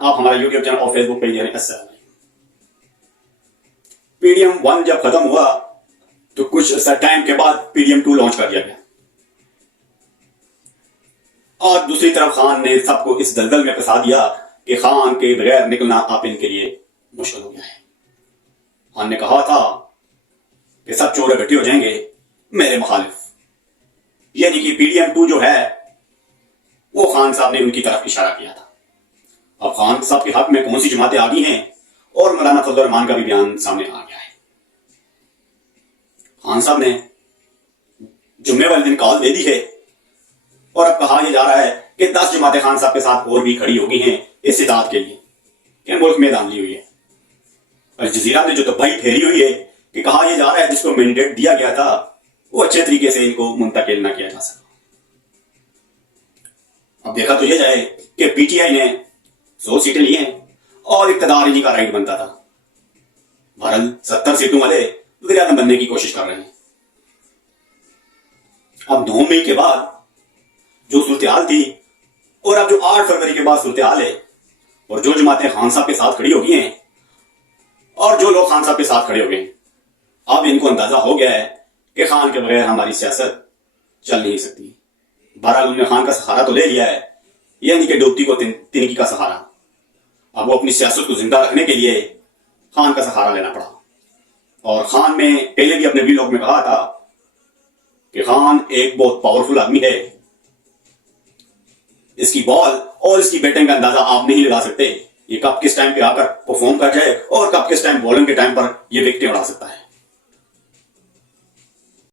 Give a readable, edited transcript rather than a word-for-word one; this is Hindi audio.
आप हमारा यूट्यूब चैनल और फेसबुक पेज देख रहे हैं। पीडीएम 1 जब खत्म हुआ तो कुछ टाइम के बाद पीडीएम 2 लॉन्च कर दिया गया और दूसरी तरफ खान ने सबको इस दलदल में फंसा दिया कि खान के बगैर निकलना आप इनके लिए मुश्किल हो गया है। खान ने कहा था कि सब चोर इकट्ठे हो जाएंगे मेरे मुखालिफ, यानी कि पीडीएम 2 जो है वो खान साहब ने उनकी तरफ इशारा किया था। अब खान साहब के हक में कौन सी जमातें आ गई हैं और मौलाना फजल रहमान का भी बयान सामने आ गया है। खान साहब ने जुम्मे वाले दिन कॉल दे दी है और अब कहा यह जा रहा है कि 10 जमातें खान साहब के साथ और भी खड़ी हो गई हैं इस इताद के लिए कि मुल्क में दान ली हुई है। और जजीरा ने जो तबाही फेरी हुई है कि कहा यह जा रहा है जिसको मैंडेट दिया गया था वो अच्छे तरीके से इनको मुंतकिल न किया जा सका। अब देखा तो यह जाए कि पीटीआई ने 100 सीटें ली हैं और इक्तदार इन्हीं का राइट बनता था। बहरहाल 70 सीटों वाले वज़ीर आज़म बनने की कोशिश कर रहे हैं। अब 9 मई के बाद जो सूरत-ए-हाल थी और अब जो 8 फरवरी के बाद सूरत-ए-हाल है और जो जमातें खान साहब के साथ खड़ी हो गई हैं और जो लोग खान साहब के साथ खड़े हो गए, अब इनको अंदाजा हो गया है कि खान के बगैर हमारी सियासत चल नहीं सकती। बहरहाल उन्होंने खान का सहारा तो ले लिया है, यानी कि डूबती को तिनकी का सहारा। अब वो अपनी सियासत को जिंदा रखने के लिए खान का सहारा लेना पड़ा। और खान ने पहले भी अपने व्लॉग में कहा था कि खान एक बहुत पावरफुल आदमी है, इसकी बॉल और इसकी बैटिंग का अंदाजा आप नहीं लगा सकते। ये कब किस टाइम पे आकर परफॉर्म कर जाए और कब किस टाइम बॉलिंग के टाइम पर ये विकेटें उड़ा सकता है।